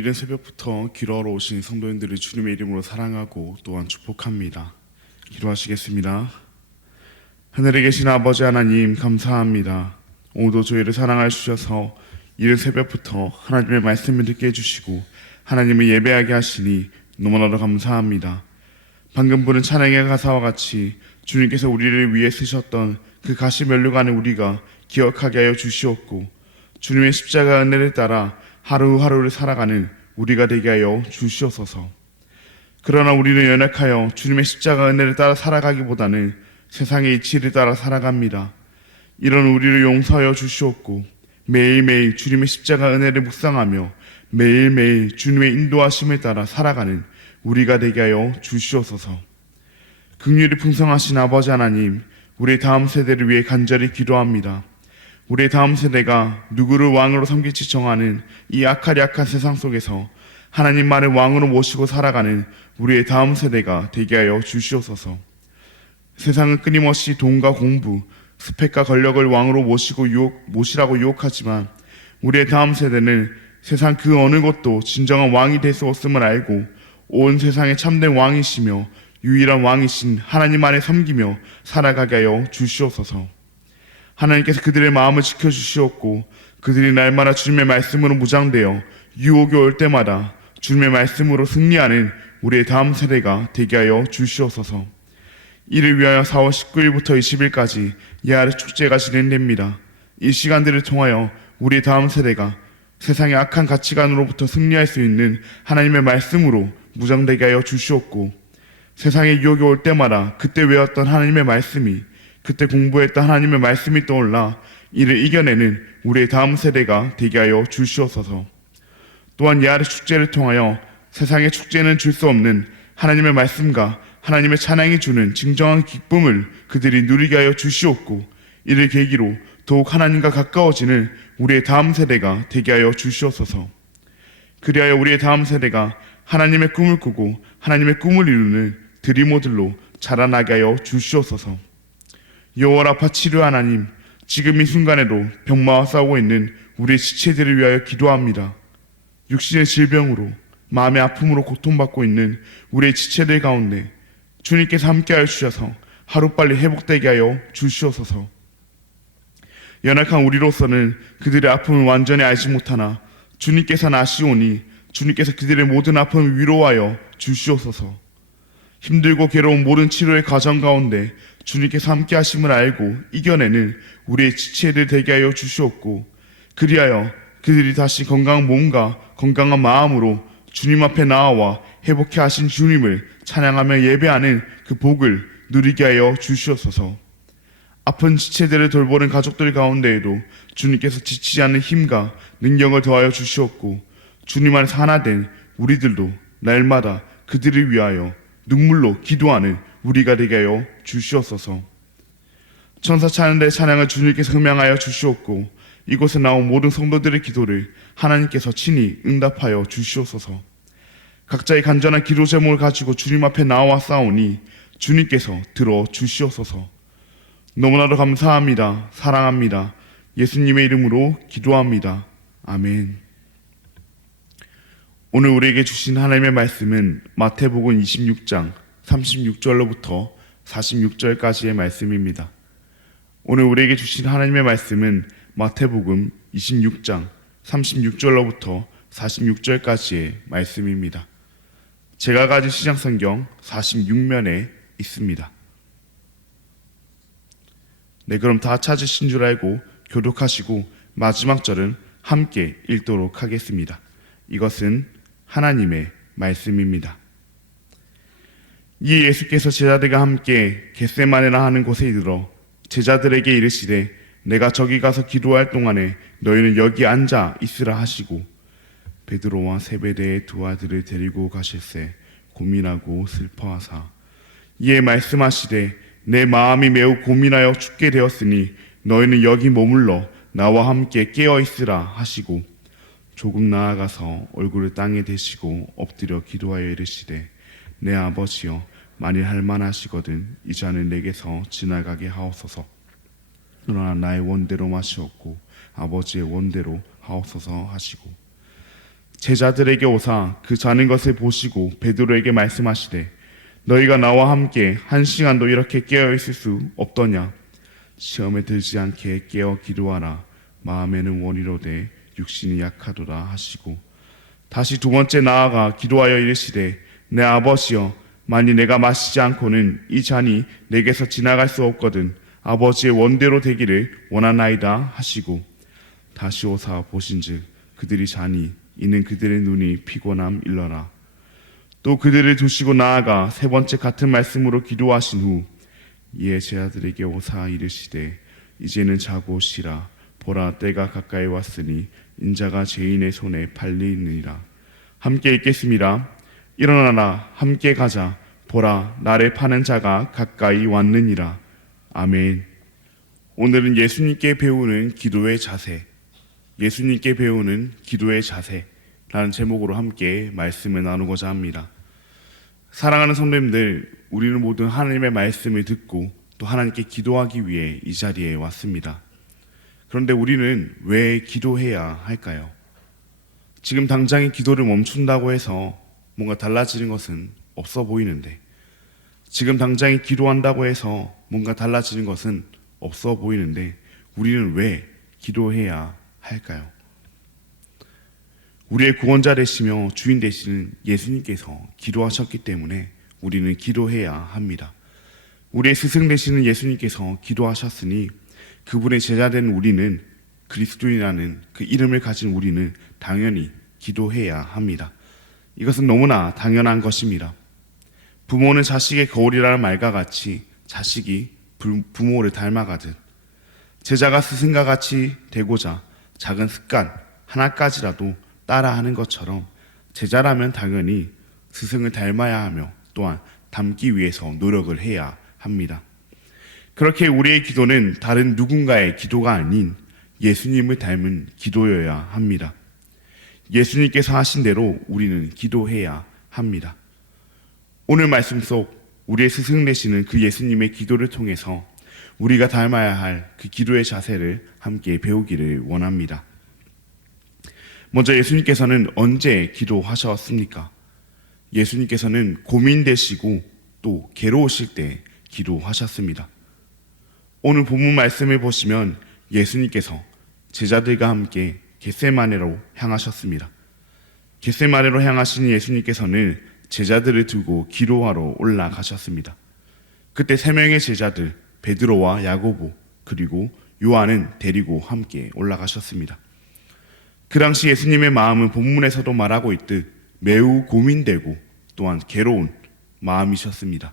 이른 새벽부터 기도하러 오신 성도님들을 주님의 이름으로 사랑하고 또한 축복합니다. 기도하시겠습니다. 하늘에 계신 아버지 하나님, 감사합니다. 오늘도 저희를 사랑하여 주셔서 이른 새벽부터 하나님의 말씀을 듣게 해주시고 하나님을 예배하게 하시니 너무나도 감사합니다. 방금 부른 찬양의 가사와 같이 주님께서 우리를 위해 쓰셨던 그 가시 면류관을 우리가 기억하게 하여 주시옵고, 주님의 십자가 은혜를 따라 하루하루를 살아가는 우리가 되게 하여 주시옵소서. 그러나 우리는 연약하여 주님의 십자가 은혜를 따라 살아가기보다는 세상의 이치를 따라 살아갑니다. 이런 우리를 용서하여 주시옵고, 매일매일 주님의 십자가 은혜를 묵상하며 매일매일 주님의 인도하심을 따라 살아가는 우리가 되게 하여 주시옵소서. 긍휼이 풍성하신 아버지 하나님, 우리 다음 세대를 위해 간절히 기도합니다. 우리의 다음 세대가 누구를 왕으로 섬길지 정하는 이 악한 세상 속에서 하나님만을 왕으로 모시고 살아가는 우리의 다음 세대가 되게 하여 주시옵소서. 세상은 끊임없이 돈과 공부, 스펙과 권력을 왕으로 모시라고 유혹하지만 우리의 다음 세대는 세상 그 어느 것도 진정한 왕이 될 수 없음을 알고 온 세상의 참된 왕이시며 유일한 왕이신 하나님만을 섬기며 살아가게 하여 주시옵소서. 하나님께서 그들의 마음을 지켜주시옵고, 그들이 날마다 주님의 말씀으로 무장되어 유혹이 올 때마다 주님의 말씀으로 승리하는 우리의 다음 세대가 되게 하여 주시옵소서. 이를 위하여 4월 19일부터 20일까지 예아르 축제가 진행됩니다. 이 시간들을 통하여 우리의 다음 세대가 세상의 악한 가치관으로부터 승리할 수 있는 하나님의 말씀으로 무장되게 하여 주시옵고, 세상의 유혹이 올 때마다 그때 외웠던 하나님의 말씀이, 그때 공부했던 하나님의 말씀이 떠올라 이를 이겨내는 우리의 다음 세대가 되게 하여 주시옵소서. 또한 예아르 축제를 통하여 세상의 축제는 줄 수 없는 하나님의 말씀과 하나님의 찬양이 주는 진정한 기쁨을 그들이 누리게 하여 주시옵고, 이를 계기로 더욱 하나님과 가까워지는 우리의 다음 세대가 되게 하여 주시옵소서. 그리하여 우리의 다음 세대가 하나님의 꿈을 꾸고 하나님의 꿈을 이루는 드리모들로 자라나게 하여 주시옵소서. 여호와 라파 치료 하나님, 지금 이 순간에도 병마와 싸우고 있는 우리의 지체들을 위하여 기도합니다. 육신의 질병으로, 마음의 아픔으로 고통받고 있는 우리의 지체들 가운데 주님께서 함께하여 주셔서 하루빨리 회복되게 하여 주시옵소서. 연약한 우리로서는 그들의 아픔을 완전히 알지 못하나 주님께서는 아시오니 주님께서 그들의 모든 아픔을 위로하여 주시옵소서. 힘들고 괴로운 모든 치료의 과정 가운데 주님께서 함께 하심을 알고 이겨내는 우리의 지체들 되게 하여 주시옵고, 그리하여 그들이 다시 건강한 몸과 건강한 마음으로 주님 앞에 나아와 회복해 하신 주님을 찬양하며 예배하는 그 복을 누리게 하여 주시옵소서. 아픈 지체들을 돌보는 가족들 가운데에도 주님께서 지치지 않는 힘과 능력을 더하여 주시옵고, 주님 안에서 하나 된 우리들도 날마다 그들을 위하여 눈물로 기도하는 우리가 되게 하여 주시옵소서. 천사 찬양대 찬양을 주님께서 흠양하여 주시옵고, 이곳에 나온 모든 성도들의 기도를 하나님께서 친히 응답하여 주시옵소서. 각자의 간절한 기도 제목을 가지고 주님 앞에 나와 싸우니 주님께서 들어 주시옵소서. 너무나도 감사합니다. 사랑합니다. 예수님의 이름으로 기도합니다. 아멘. 오늘 우리에게 주신 하나님의 말씀은 마태복음 26장 36절로부터 46절까지의 말씀입니다. 오늘 우리에게 주신 하나님의 말씀은 마태복음 26장 36절로부터 46절까지의 말씀입니다. 제가 가진 시장성경 46면에 있습니다. 네, 그럼 다 찾으신 줄 알고 교독하시고 마지막 절은 함께 읽도록 하겠습니다. 이것은 하나님의 말씀입니다. 이 예수께서 제자들과 함께 겟세마네라 하는 곳에 이르러 제자들에게 이르시되, 내가 저기 가서 기도할 동안에 너희는 여기 앉아 있으라 하시고, 베드로와 세베대의 두 아들을 데리고 가실새 고민하고 슬퍼하사 이에 말씀하시되, 내 마음이 매우 고민하여 죽게 되었으니 너희는 여기 머물러 나와 함께 깨어 있으라 하시고, 조금 나아가서 얼굴을 땅에 대시고 엎드려 기도하여 이르시되, 내 아버지여, 만일 할만하시거든 이 잔을 내게서 지나가게 하옵소서. 그러나 나의 원대로 마시옵고 아버지의 원대로 하옵소서 하시고, 제자들에게 오사 그 자는 것을 보시고 베드로에게 말씀하시되 너희가 나와 함께 1시간도 이렇게 깨어 있을 수 없더냐. 시험에 들지 않게 깨어 기도하라. 마음에는 원이로되 육신이 약하도다 하시고 다시 두 번째 나아가 기도하여 이르시되 내 아버지여 만일 내가 마시지 않고는 이 잔이 내게서 지나갈 수 없거든 아버지의 원대로 되기를 원하나이다 하시고 다시 오사 보신즉 그들이 자니 이는 그들의 눈이 피곤함 일러라. 또 그들을 두시고 나아가 세 번째 같은 말씀으로 기도하신 후 이에 제자들에게 오사 이르시되 이제는 자고 쉬라. 보라 때가 가까이 왔으니 인자가 죄인의 손에 팔리느니라. 함께 읽겠습니다. 일어나라 함께 가자. 보라 나를 파는 자가 가까이 왔느니라. 아멘. 오늘은 예수님께 배우는 기도의 자세, 예수님께 배우는 기도의 자세라는 제목으로 함께 말씀을 나누고자 합니다. 사랑하는 성도님들, 우리는 모두 하나님의 말씀을 듣고 또 하나님께 기도하기 위해 이 자리에 왔습니다. 그런데 우리는 왜 기도해야 할까요? 지금 당장의 기도를 멈춘다고 해서 뭔가 달라지는 것은 없어 보이는데, 지금 당장에 기도한다고 해서 뭔가 달라지는 것은 없어 보이는데 우리는 왜 기도해야 할까요? 우리의 구원자 되시며 주인 되시는 예수님께서 기도하셨기 때문에 우리는 기도해야 합니다. 우리의 스승 되시는 예수님께서 기도하셨으니 그분의 제자된 우리는, 그리스도인이라는 그 이름을 가진 우리는 당연히 기도해야 합니다. 이것은 너무나 당연한 것입니다. 부모는 자식의 거울이라는 말과 같이 자식이 부모를 닮아가듯 제자가 스승과 같이 되고자 작은 습관 하나까지라도 따라하는 것처럼 제자라면 당연히 스승을 닮아야 하며 또한 닮기 위해서 노력을 해야 합니다. 그렇게 우리의 기도는 다른 누군가의 기도가 아닌 예수님을 닮은 기도여야 합니다. 예수님께서 하신 대로 우리는 기도해야 합니다. 오늘 말씀 속 우리의 스승 되시는 그 예수님의 기도를 통해서 우리가 닮아야 할 그 기도의 자세를 함께 배우기를 원합니다. 먼저 예수님께서는 언제 기도하셨습니까? 예수님께서는 고민되시고 또 괴로우실 때 기도하셨습니다. 오늘 본문 말씀을 보시면 예수님께서 제자들과 함께 겟세마네로 향하셨습니다. 겟세마네로 향하신 예수님께서는 제자들을 두고 기도하러 올라가셨습니다. 그때 3명의 제자들 베드로와 야고보 그리고 요한은 데리고 함께 올라가셨습니다. 그 당시 예수님의 마음은 본문에서도 말하고 있듯 매우 고민되고 또한 괴로운 마음이셨습니다.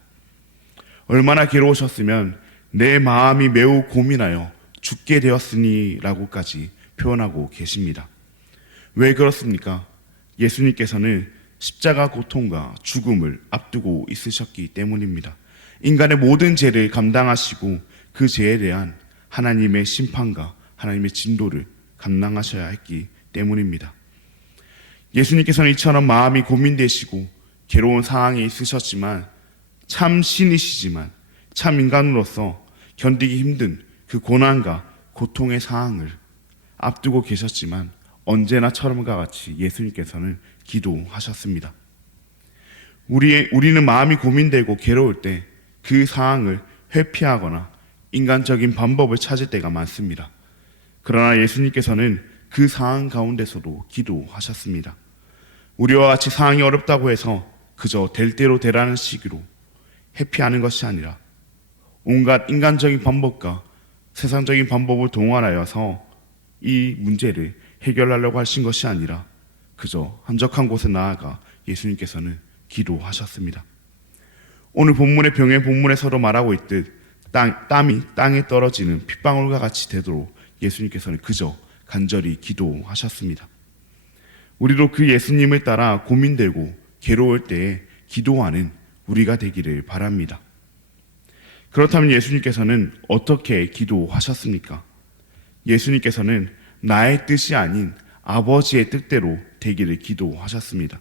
얼마나 괴로우셨으면 내 마음이 매우 고민하여 죽게 되었으니 라고까지 표현하고 계십니다. 왜 그렇습니까? 예수님께서는 십자가 고통과 죽음을 앞두고 있으셨기 때문입니다. 인간의 모든 죄를 감당하시고 그 죄에 대한 하나님의 심판과 하나님의 진도를 감당하셔야 했기 때문입니다. 예수님께서는 이처럼 마음이 고민되시고 괴로운 상황에 있으셨지만 참 신이시지만 참 인간으로서 견디기 힘든 그 고난과 고통의 상황을 앞두고 계셨지만 언제나 처럼과 같이 예수님께서는 기도하셨습니다. 우리는 마음이 고민되고 괴로울 때 그 상황을 회피하거나 인간적인 방법을 찾을 때가 많습니다. 그러나 예수님께서는 그 상황 가운데서도 기도하셨습니다. 우리와 같이 상황이 어렵다고 해서 그저 될 대로 되라는 식으로 회피하는 것이 아니라 온갖 인간적인 방법과 세상적인 방법을 동원하여서 이 문제를 해결하려고 하신 것이 아니라 그저 한적한 곳에 나아가 예수님께서는 기도하셨습니다. 오늘 본문의 병의 본문에서도 말하고 있듯 땀이 땅에 떨어지는 핏방울과 같이 되도록 예수님께서는 그저 간절히 기도하셨습니다. 우리도 그 예수님을 따라 고민되고 괴로울 때에 기도하는 우리가 되기를 바랍니다. 그렇다면 예수님께서는 어떻게 기도하셨습니까? 예수님께서는 나의 뜻이 아닌 아버지의 뜻대로 되기를 기도하셨습니다.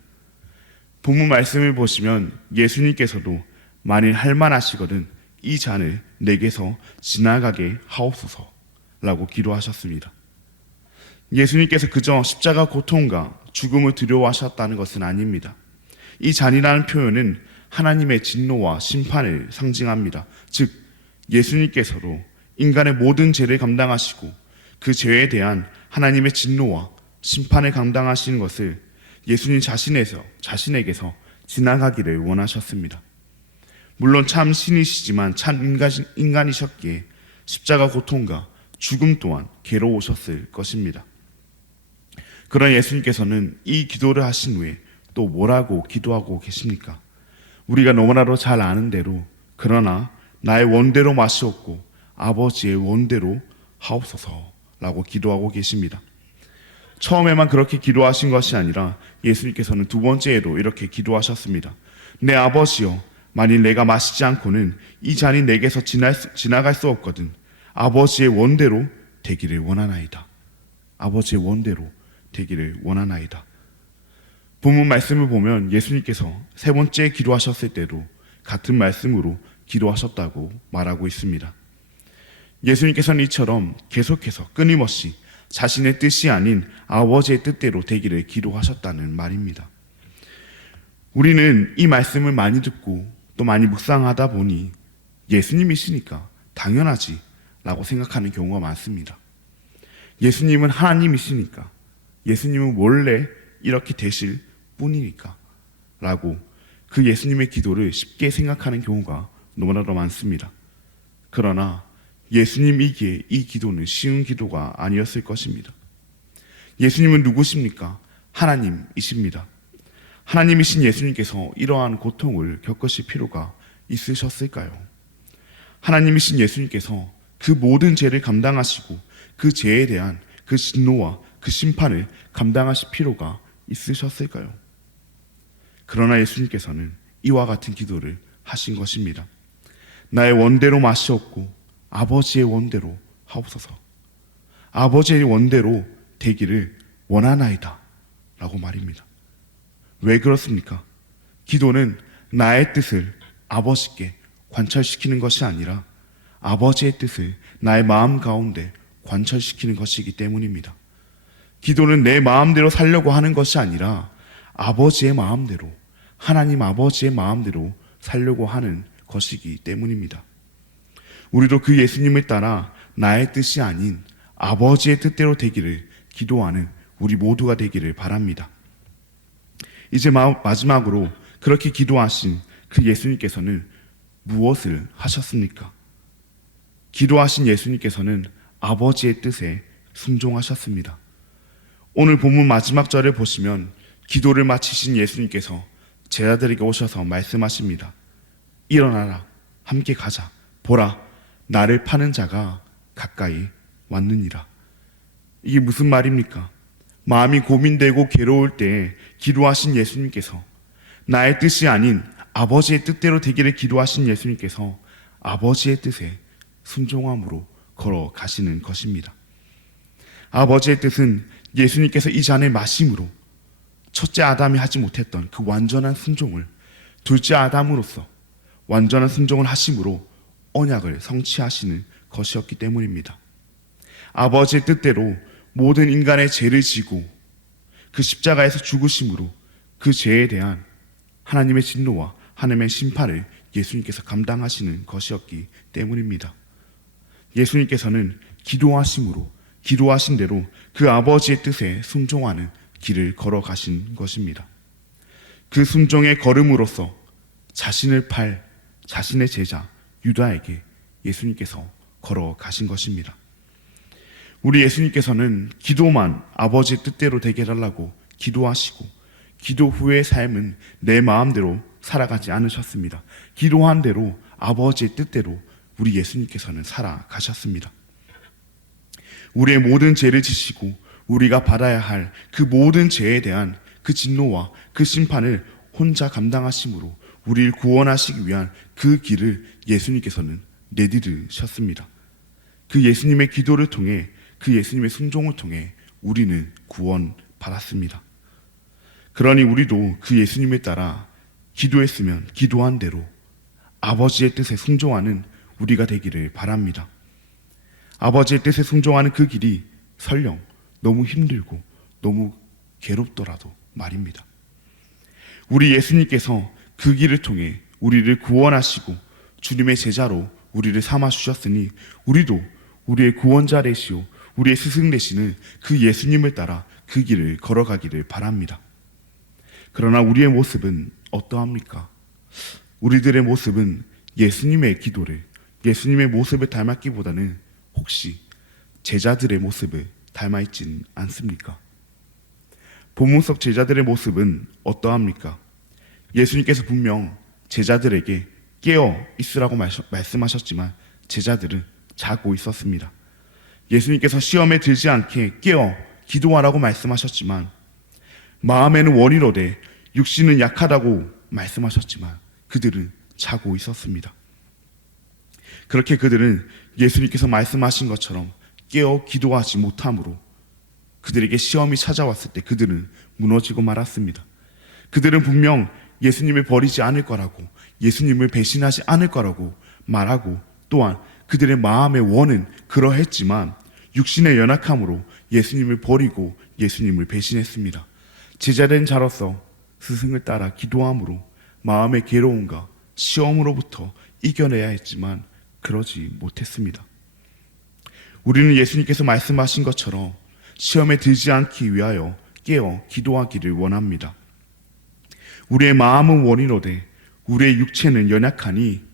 본문 말씀을 보시면 예수님께서도 만일 할만하시거든 이 잔을 내게서 지나가게 하옵소서라고 기도하셨습니다. 예수님께서 그저 십자가 고통과 죽음을 두려워하셨다는 것은 아닙니다. 이 잔이라는 표현은 하나님의 진노와 심판을 상징합니다. 즉 예수님께서도 인간의 모든 죄를 감당하시고 그 죄에 대한 하나님의 진노와 심판을 감당하시는 것을 예수님 자신에게서 지나가기를 원하셨습니다. 물론 참 신이시지만 참 인간이셨기에 십자가 고통과 죽음 또한 괴로우셨을 것입니다. 그런 예수님께서는 이 기도를 하신 후에 또 뭐라고 기도하고 계십니까? 우리가 너무나도 잘 아는 대로 그러나 나의 원대로 마시옵고 아버지의 원대로 하옵소서라고 기도하고 계십니다. 처음에만 그렇게 기도하신 것이 아니라 예수님께서는 두 번째로 이렇게 기도하셨습니다. 내 아버지여, 만일 내가 마시지 않고는 이 잔이 내게서 지나갈 수 없거든 아버지의 원대로 되기를 원하나이다. 아버지의 원대로 되기를 원하나이다. 본문 말씀을 보면 예수님께서 세 번째 기도하셨을 때도 같은 말씀으로 기도하셨다고 말하고 있습니다. 예수님께서는 이처럼 계속해서 끊임없이 자신의 뜻이 아닌 아버지의 뜻대로 되기를 기도하셨다는 말입니다. 우리는 이 말씀을 많이 듣고 또 많이 묵상하다 보니 예수님이시니까 당연하지 라고 생각하는 경우가 많습니다. 예수님은 하나님이시니까, 예수님은 원래 이렇게 되실 뿐이니까 라고 그 예수님의 기도를 쉽게 생각하는 경우가 너무나도 많습니다. 그러나 예수님이기에 이 기도는 쉬운 기도가 아니었을 것입니다. 예수님은 누구십니까? 하나님이십니다. 하나님이신 예수님께서 이러한 고통을 겪으실 필요가 있으셨을까요? 하나님이신 예수님께서 그 모든 죄를 감당하시고 그 죄에 대한 그 진노와 그 심판을 감당하실 필요가 있으셨을까요? 그러나 예수님께서는 이와 같은 기도를 하신 것입니다. 나의 원대로 마시옵고 아버지의 원대로 하옵소서. 아버지의 원대로 되기를 원하나이다 라고 말입니다. 왜 그렇습니까? 기도는 나의 뜻을 아버지께 관철시키는 것이 아니라 아버지의 뜻을 나의 마음 가운데 관철시키는 것이기 때문입니다. 기도는 내 마음대로 살려고 하는 것이 아니라 아버지의 마음대로, 하나님 아버지의 마음대로 살려고 하는 것이기 때문입니다. 우리도 그 예수님을 따라 나의 뜻이 아닌 아버지의 뜻대로 되기를 기도하는 우리 모두가 되기를 바랍니다. 이제 마지막으로 그렇게 기도하신 그 예수님께서는 무엇을 하셨습니까? 기도하신 예수님께서는 아버지의 뜻에 순종하셨습니다. 오늘 본문 마지막 절을 보시면 기도를 마치신 예수님께서 제자들에게 오셔서 말씀하십니다. 일어나라, 함께 가자. 보라, 나를 파는 자가 가까이 왔느니라. 이게 무슨 말입니까? 마음이 고민되고 괴로울 때 기도하신 예수님께서, 나의 뜻이 아닌 아버지의 뜻대로 되기를 기도하신 예수님께서 아버지의 뜻에 순종함으로 걸어가시는 것입니다. 아버지의 뜻은 예수님께서 이 잔을 마심으로 첫째 아담이 하지 못했던 그 완전한 순종을 둘째 아담으로서 완전한 순종을 하심으로 언약을 성취하시는 것이었기 때문입니다. 아버지의 뜻대로 모든 인간의 죄를 지고 그 십자가에서 죽으심으로 그 죄에 대한 하나님의 진노와 하나님의 심판을 예수님께서 감당하시는 것이었기 때문입니다. 예수님께서는 기도하심으로, 기도하신 대로 그 아버지의 뜻에 순종하는 길을 걸어가신 것입니다. 그 순종의 걸음으로써 자신을 팔 자신의 제자 유다에게 예수님께서 걸어가신 것입니다. 우리 예수님께서는 기도만 아버지의 뜻대로 되게 해달라고 기도하시고 기도 후의 삶은 내 마음대로 살아가지 않으셨습니다. 기도한 대로 아버지의 뜻대로 우리 예수님께서는 살아가셨습니다. 우리의 모든 죄를 지시고 우리가 받아야 할 그 모든 죄에 대한 그 진노와 그 심판을 혼자 감당하심으로 우리를 구원하시기 위한 그 길을 예수님께서는 내디디셨습니다. 그 예수님의 기도를 통해, 그 예수님의 순종을 통해 우리는 구원받았습니다. 그러니 우리도 그 예수님을 따라 기도했으면 기도한 대로 아버지의 뜻에 순종하는 우리가 되기를 바랍니다. 아버지의 뜻에 순종하는 그 길이 설령 너무 힘들고 너무 괴롭더라도 말입니다. 우리 예수님께서 그 길을 통해 우리를 구원하시고 주님의 제자로 우리를 삼아 주셨으니 우리도 우리의 구원자 되시오 우리의 스승 되시는 그 예수님을 따라 그 길을 걸어가기를 바랍니다. 그러나 우리의 모습은 어떠합니까? 우리들의 모습은 예수님의 기도를, 예수님의 모습을 닮았기보다는 혹시 제자들의 모습을 닮아 있지는 않습니까? 본문 속 제자들의 모습은 어떠합니까? 예수님께서 분명 제자들에게 깨어 있으라고 말씀하셨지만 제자들은 자고 있었습니다. 예수님께서 시험에 들지 않게 깨어 기도하라고 말씀하셨지만 마음에는 원이로되 육신은 약하다고 말씀하셨지만 그들은 자고 있었습니다. 그렇게 그들은 예수님께서 말씀하신 것처럼 깨어 기도하지 못함으로 그들에게 시험이 찾아왔을 때 그들은 무너지고 말았습니다. 그들은 분명 예수님을 버리지 않을 거라고, 예수님을 배신하지 않을 거라고 말하고, 또한 그들의 마음의 원은 그러했지만 육신의 연약함으로 예수님을 버리고 예수님을 배신했습니다. 제자된 자로서 스승을 따라 기도함으로 마음의 괴로움과 시험으로부터 이겨내야 했지만 그러지 못했습니다. 우리는 예수님께서 말씀하신 것처럼 시험에 들지 않기 위하여 깨어 기도하기를 원합니다. 우리의 마음은 원이로되 우리의 육체는 연약하니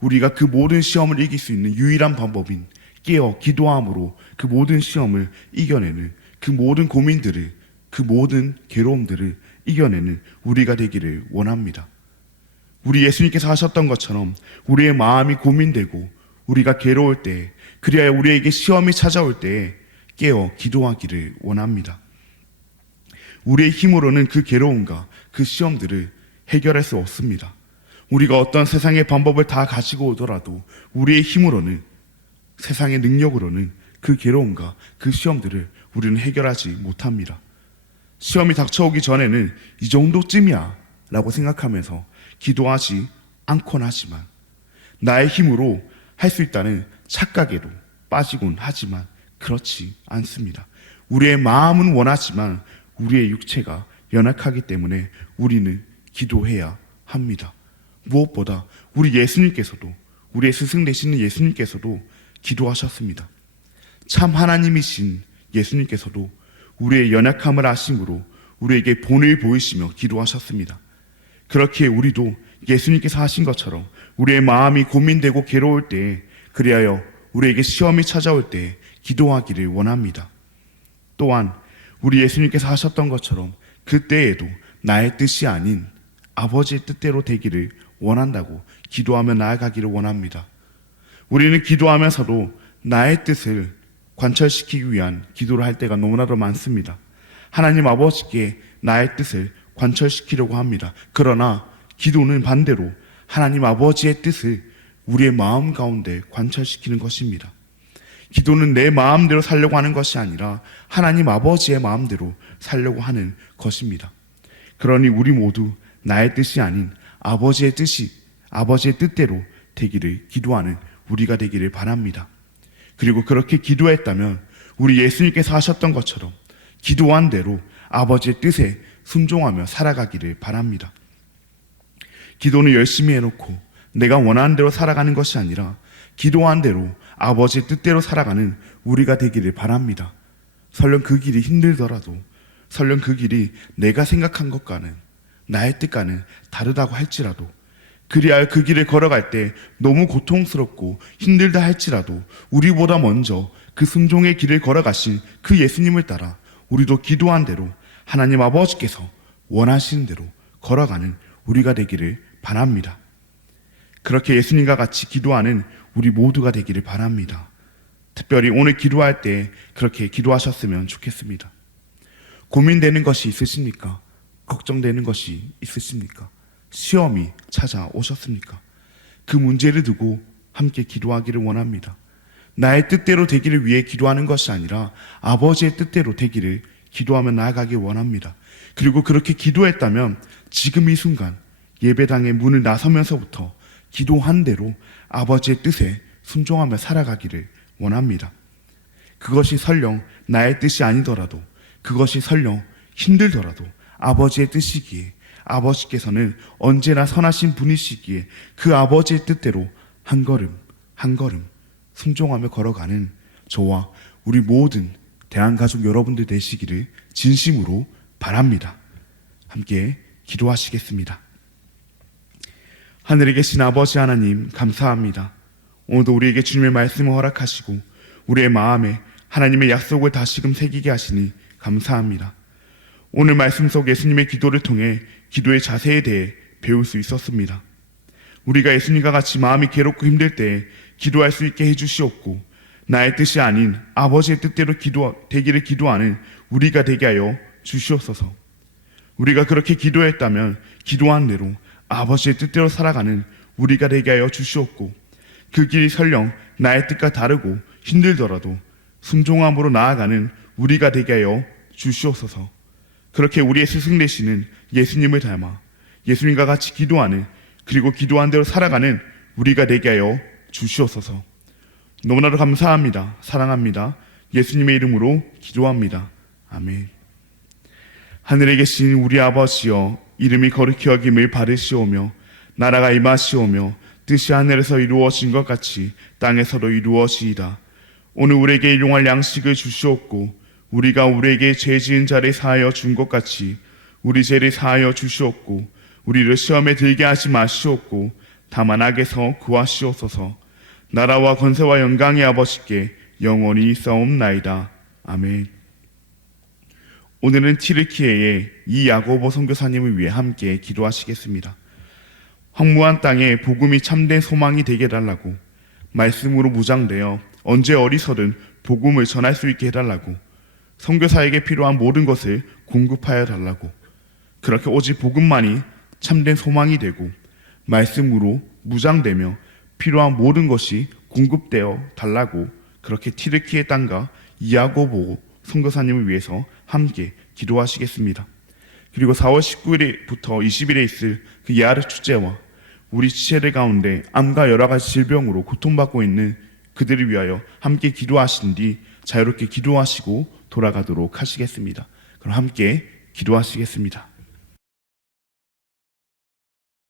우리가 그 모든 시험을 이길 수 있는 유일한 방법인 깨어 기도함으로 그 모든 시험을 이겨내는, 그 모든 고민들을, 그 모든 괴로움들을 이겨내는 우리가 되기를 원합니다. 우리 예수님께서 하셨던 것처럼 우리의 마음이 고민되고 우리가 괴로울 때, 그리하여 우리에게 시험이 찾아올 때 깨어 기도하기를 원합니다. 우리의 힘으로는 그 괴로움과 그 시험들을 해결할 수 없습니다. 우리가 어떤 세상의 방법을 다 가지고 오더라도 우리의 힘으로는, 세상의 능력으로는 그 괴로움과 그 시험들을 우리는 해결하지 못합니다. 시험이 닥쳐오기 전에는 이 정도쯤이야 라고 생각하면서 기도하지 않곤 하지만 나의 힘으로 할 수 있다는 착각에도 빠지곤 하지만 그렇지 않습니다. 우리의 마음은 원하지만 우리의 육체가 연약하기 때문에 우리는 기도해야 합니다. 무엇보다 우리 예수님께서도, 우리의 스승 되시는 예수님께서도 기도하셨습니다. 참 하나님이신 예수님께서도 우리의 연약함을 아심으로 우리에게 본을 보이시며 기도하셨습니다. 그렇게 우리도 예수님께서 하신 것처럼 우리의 마음이 고민되고 괴로울 때, 그리하여 우리에게 시험이 찾아올 때 기도하기를 원합니다. 또한 우리 예수님께서 하셨던 것처럼 그때에도 나의 뜻이 아닌 아버지의 뜻대로 되기를 원한다고 기도하며 나아가기를 원합니다. 우리는 기도하면서도 나의 뜻을 관철시키기 위한 기도를 할 때가 너무나도 많습니다. 하나님 아버지께 나의 뜻을 관철시키려고 합니다. 그러나 기도는 반대로 하나님 아버지의 뜻을 우리의 마음 가운데 관철시키는 것입니다. 기도는 내 마음대로 살려고 하는 것이 아니라 하나님 아버지의 마음대로 살려고 하는 것입니다. 그러니 우리 모두 나의 뜻이 아닌 아버지의 뜻대로 되기를 기도하는 우리가 되기를 바랍니다. 그리고 그렇게 기도했다면 우리 예수님께서 하셨던 것처럼 기도한 대로 아버지의 뜻에 순종하며 살아가기를 바랍니다. 기도는 열심히 해놓고 내가 원하는 대로 살아가는 것이 아니라 기도한 대로 아버지의 뜻대로 살아가는 우리가 되기를 바랍니다. 설령 그 길이 힘들더라도, 설령 그 길이 내가 생각한 것과는, 나의 뜻과는 다르다고 할지라도, 그리하여 그 길을 걸어갈 때 너무 고통스럽고 힘들다 할지라도 우리보다 먼저 그 순종의 길을 걸어가신 그 예수님을 따라 우리도 기도한 대로 하나님 아버지께서 원하시는 대로 걸어가는 우리가 되기를 바랍니다. 그렇게 예수님과 같이 기도하는 우리 모두가 되기를 바랍니다. 특별히 오늘 기도할 때 그렇게 기도하셨으면 좋겠습니다. 고민되는 것이 있으십니까? 걱정되는 것이 있으십니까? 시험이 찾아오셨습니까? 그 문제를 두고 함께 기도하기를 원합니다. 나의 뜻대로 되기를 위해 기도하는 것이 아니라 아버지의 뜻대로 되기를 기도하며 나아가길 원합니다. 그리고 그렇게 기도했다면 지금 이 순간 예배당의 문을 나서면서부터 기도한 대로 아버지의 뜻에 순종하며 살아가기를 원합니다. 그것이 설령 나의 뜻이 아니더라도, 그것이 설령 힘들더라도 아버지의 뜻이기에, 아버지께서는 언제나 선하신 분이시기에 그 아버지의 뜻대로 한 걸음 한 걸음 순종하며 걸어가는 저와 우리 모든 대한가족 여러분들 되시기를 진심으로 바랍니다. 함께 기도하시겠습니다. 하늘에 계신 아버지 하나님, 감사합니다. 오늘도 우리에게 주님의 말씀을 허락하시고 우리의 마음에 하나님의 약속을 다시금 새기게 하시니 감사합니다. 오늘 말씀 속 예수님의 기도를 통해 기도의 자세에 대해 배울 수 있었습니다. 우리가 예수님과 같이 마음이 괴롭고 힘들 때 기도할 수 있게 해주시옵고, 나의 뜻이 아닌 아버지의 뜻대로 되기를 기도하는 우리가 되게 하여 주시옵소서. 우리가 그렇게 기도했다면 기도한 대로 아버지의 뜻대로 살아가는 우리가 되게 하여 주시옵고, 그 길이 설령 나의 뜻과 다르고 힘들더라도 순종함으로 나아가는 우리가 되게 하여 주시옵소서. 그렇게 우리의 스승 되시는 예수님을 닮아 예수님과 같이 기도하는, 그리고 기도한 대로 살아가는 우리가 되게 하여 주시옵소서. 너무나도 감사합니다. 사랑합니다. 예수님의 이름으로 기도합니다. 아멘. 하늘에 계신 우리 아버지여, 이름이 거룩히 여김을 받으시오며 나라가 임하시오며 뜻이 하늘에서 이루어진 것 같이 땅에서도 이루어지이다. 오늘 우리에게 일용할 양식을 주시옵고, 우리가 우리에게 죄 지은 자를 사하여 준 것 같이 우리 죄를 사하여 주시옵고, 우리를 시험에 들게 하지 마시옵고 다만 악에서 구하시옵소서. 나라와 권세와 영광의 아버지께 영원히 있사옵나이다. 아멘. 오늘은 튀르키예의 이야고보 선교사님을 위해 함께 기도하시겠습니다. 황무한 땅에 복음이 참된 소망이 되게 해달라고, 말씀으로 무장되어 언제 어디서든 복음을 전할 수 있게 해달라고, 선교사에게 필요한 모든 것을 공급하여 달라고, 그렇게 오직 복음만이 참된 소망이 되고 말씀으로 무장되며 필요한 모든 것이 공급되어 달라고, 그렇게 튀르키예 땅과 이야고보 선교사님을 위해서 함께 기도하시겠습니다. 그리고 4월 19일부터 20일에 있을 그 야르 축제와 우리 지체들 가운데 암과 여러 가지 질병으로 고통받고 있는 그들을 위하여 함께 기도하신 뒤 자유롭게 기도하시고 돌아가도록 하시겠습니다. 그럼 함께 기도하시겠습니다.